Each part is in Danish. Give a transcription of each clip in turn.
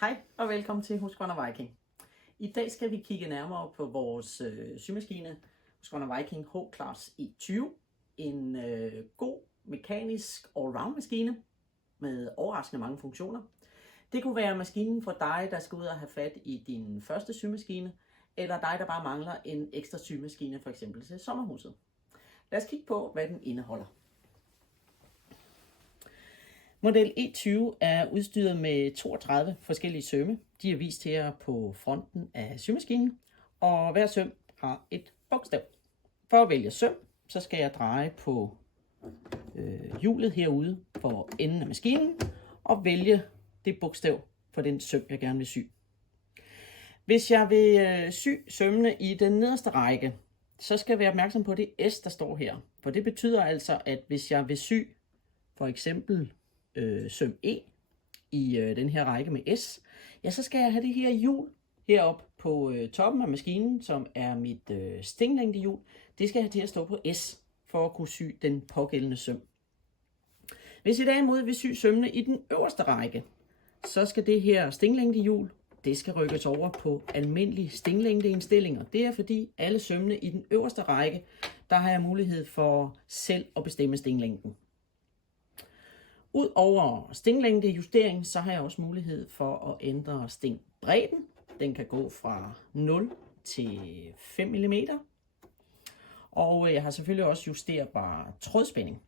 Hej og velkommen til Husqvarna Viking. I dag skal vi kigge nærmere på vores symaskine Husqvarna Viking H-Class E20. En god mekanisk allround maskine med overraskende mange funktioner. Det kunne være maskinen for dig, der skal ud og have fat i din første symaskine, eller dig, der bare mangler en ekstra symaskine, for eksempel til sommerhuset. Lad os kigge på, hvad den indeholder. Model E20 er udstyret med 32 forskellige sømme. De er vist her på fronten af symaskinen, og hver søm har et bogstav. For at vælge søm, så skal jeg dreje på hjulet herude for enden af maskinen og vælge det bogstav for den søm, jeg gerne vil sy. Hvis jeg vil sy sømmene i den nederste række, så skal jeg være opmærksom på det S, der står her. For det betyder altså, at hvis jeg vil sy for eksempel søm E i den her række med S, ja, så skal jeg have det her hjul heroppe på toppen af maskinen, som er mit stinglængdehjul. Det skal jeg have til at stå på S, for at kunne sy den pågældende søm. Hvis I derimod vil sy sømmene i den øverste række, så skal det her stinglængdehjul, det skal rykkes over på almindelige stinglængdeindstillinger. Det er fordi alle sømmene i den øverste række, der har jeg mulighed for selv at bestemme stinglængden. Udover stinglængdejustering, så har jeg også mulighed for at ændre stingbredden. Den kan gå fra 0 til 5 mm. Og jeg har selvfølgelig også justerbar trådspænding.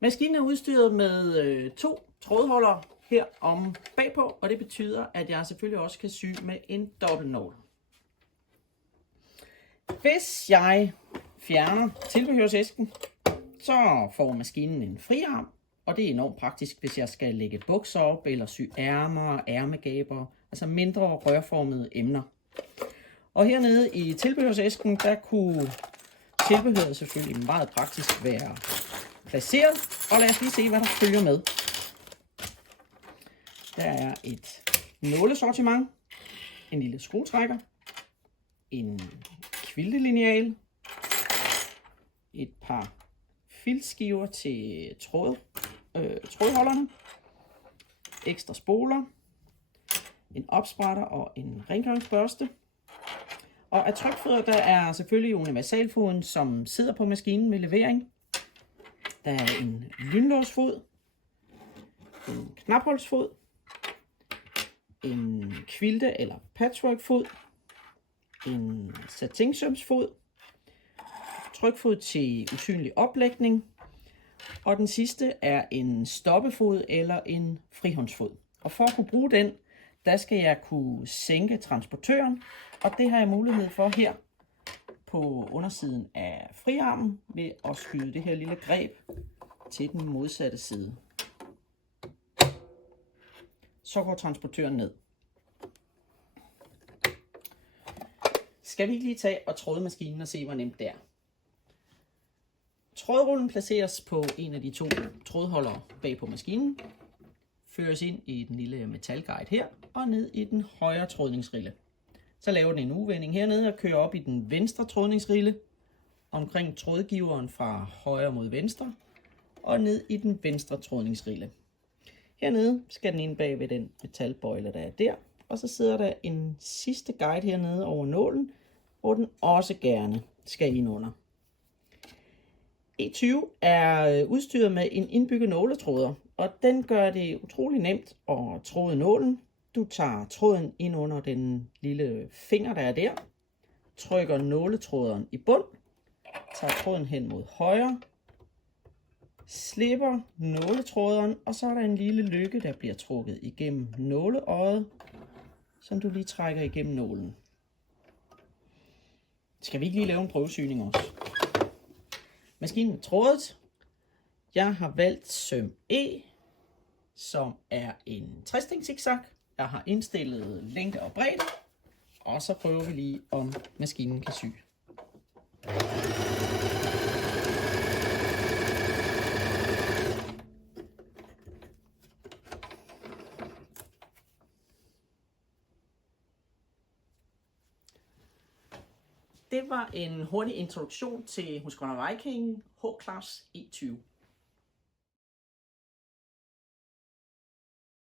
Maskinen er udstyret med 2 trådholdere her om bagpå, og det betyder, at jeg selvfølgelig også kan sy med en dobbeltnål. Hvis jeg fjerner tilbehørsæsken, så får maskinen en friarm, og det er enormt praktisk, hvis jeg skal lægge bukser op, eller sy ærmer, ærmegaber, altså mindre rørformede emner. Og hernede i tilbehørsæsken, der kunne tilbehøret selvfølgelig meget praktisk være placeret, og lad os lige se, hvad der følger med. Der er et nålesortiment, en lille skruetrækker, en kviltelineal, et par filtskiver til trådholderne, ekstra spoler, en opsprætter og en rengøringsbørste. Og af trykfoder, der er selvfølgelig universalfoden, som sidder på maskinen med levering. Der er en lynlåsfod, en knapholdsfod, en kvilte- eller patchworkfod, en satinsømsfod, trykfod til usynlig oplægning, og den sidste er en stoppefod eller en frihåndsfod. Og for at kunne bruge den, der skal jeg kunne sænke transportøren, og det har jeg mulighed for her på undersiden af friarmen ved at skyde det her lille greb til den modsatte side. Så går transportøren ned. Skal vi ikke lige tage og tråde maskinen og se, hvor nemt det er? Trådrullen placeres på en af de 2 trådholdere bag på maskinen, føres ind i den lille metalguide her og ned i den højre trådningsrille. Så laver den en uvending hernede og kører op i den venstre trådningsrille, omkring trådgiveren fra højre mod venstre og ned i den venstre trådningsrille. Hernede skal den ind bag ved den metalbøjle, der er der, og så sidder der en sidste guide hernede over nålen, hvor den også gerne skal ind under. E20 er udstyret med en indbygget nåletråder, og den gør det utrolig nemt at tråde nålen. Du tager tråden ind under den lille finger, der er der, trykker nåletråderen i bund, tager tråden hen mod højre, slipper nåletråderen, og så er der en lille lykke, der bliver trukket igennem nåleøjet, som du lige trækker igennem nålen. Skal vi ikke lige lave en prøvesyning også? Maskinen er trådet. Jeg har valgt søm E, som er en 60 zigzag. Jeg har indstillet længde og bredde, og så prøver vi lige, om maskinen kan sy. Det var en hurtig introduktion til Husqvarna Viking H-Class E20.